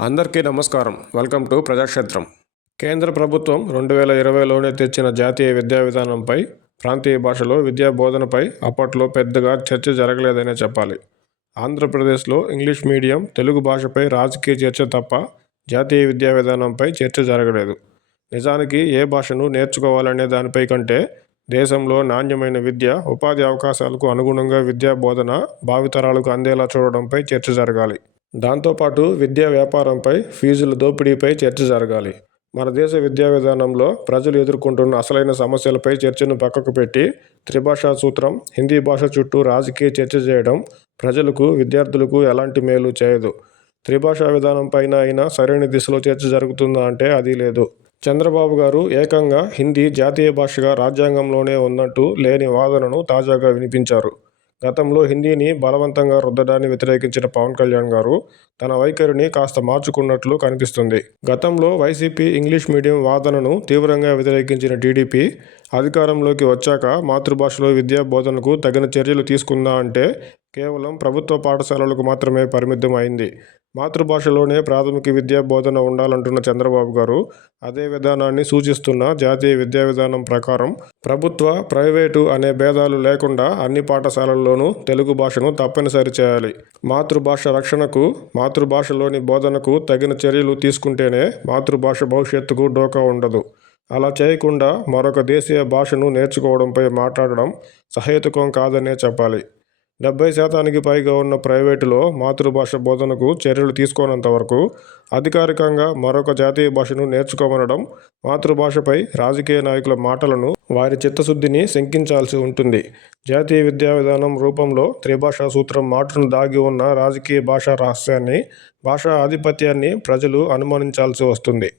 అందరికీ నమస్కారం. Welcome to ప్రజాక్షేత్రం. కేంద్ర ప్రభుత్వం రెండు వేల ఇరవైలోనే తెచ్చిన జాతీయ విద్యా విధానంపై ప్రాంతీయ భాషలో విద్యా బోధనపై అప్పట్లో పెద్దగా చర్చ జరగలేదనే చెప్పాలి. ఆంధ్రప్రదేశ్లో ఇంగ్లీష్ మీడియం తెలుగు భాషపై రాజకీయ చర్చ తప్ప జాతీయ విద్యా విధానంపై చర్చ జరగలేదు. నిజానికి ఏ భాషను నేర్చుకోవాలనే దానిపై కంటే దేశంలో నాణ్యమైన విద్య ఉపాధి అవకాశాలకు అనుగుణంగా విద్యా బోధన భావితరాలకు అందేలా చూడడంపై చర్చ జరగాలి. దాంతోపాటు విద్యా వ్యాపారంపై ఫీజుల దోపిడీపై చర్చ జరగాలి. మన దేశ విద్యా విధానంలో ప్రజలు ఎదుర్కొంటున్న అసలైన సమస్యలపై చర్చను పక్కకు పెట్టి త్రిభాషా సూత్రం హిందీ భాష చుట్టూ రాజకీయ చర్చ చేయడం ప్రజలకు విద్యార్థులకు ఎలాంటి మేలు చేయదు. త్రిభాషా విధానం పైన అయినా సరైన దిశలో చర్చ జరుగుతుందా అంటే అది లేదు. చంద్రబాబు గారు ఏకంగా హిందీ జాతీయ భాషగా రాజ్యాంగంలోనే ఉన్నట్టు లేని వాదనను తాజాగా వినిపించారు. గతంలో హిందీని బలవంతంగా రుద్దడాన్ని వ్యతిరేకించిన పవన్ కళ్యాణ్ గారు తన వైఖరిని కాస్త మార్చుకున్నట్లు కనిపిస్తుంది. గతంలో వైసీపీ ఇంగ్లీష్ మీడియం వాదనను తీవ్రంగా వ్యతిరేకించిన టీడీపీ అధికారంలోకి వచ్చాక మాతృభాషలో విద్యా బోధనకు తగిన చర్యలు తీసుకుందా అంటే కేవలం ప్రభుత్వ పాఠశాలలకు మాత్రమే పరిమితం అయింది. మాతృభాషలోనే ప్రాథమిక విద్యా బోధన ఉండాలంటున్న చంద్రబాబు గారు అదే విధానాన్ని సూచిస్తున్న జాతీయ విద్యా విధానం ప్రకారం ప్రభుత్వ ప్రైవేటు అనే భేదాలు లేకుండా అన్ని పాఠశాలల్లోనూ తెలుగు భాషను తప్పనిసరి చేయాలి. మాతృభాష రక్షణకు మాతృభాషలోని బోధనకు తగిన చర్యలు తీసుకుంటేనే మాతృభాష భవిష్యత్తుకు డోకా ఉండదు. అలా చేయకుండా మరొక దేశీయ భాషను నేర్చుకోవడంపై మాట్లాడడం సహేతుకం కాదనే చెప్పాలి. డెబ్బై శాతానికి పైగా ఉన్న ప్రైవేటులో మాతృభాష బోధనకు చర్యలు తీసుకోనంత వరకు అధికారికంగా మరొక జాతీయ భాషను నేర్చుకోమనడం మాతృభాషపై రాజకీయ నాయకుల మాటలను వారి చిత్తశుద్ధిని శంకించాల్సి ఉంటుంది. జాతీయ విద్యా విధానం రూపంలో త్రిభాషా సూత్రం మాటను దాగి ఉన్న రాజకీయ భాషా రహస్యాన్ని భాషా ఆధిపత్యాన్ని ప్రజలు అనుమానించాల్సి వస్తుంది.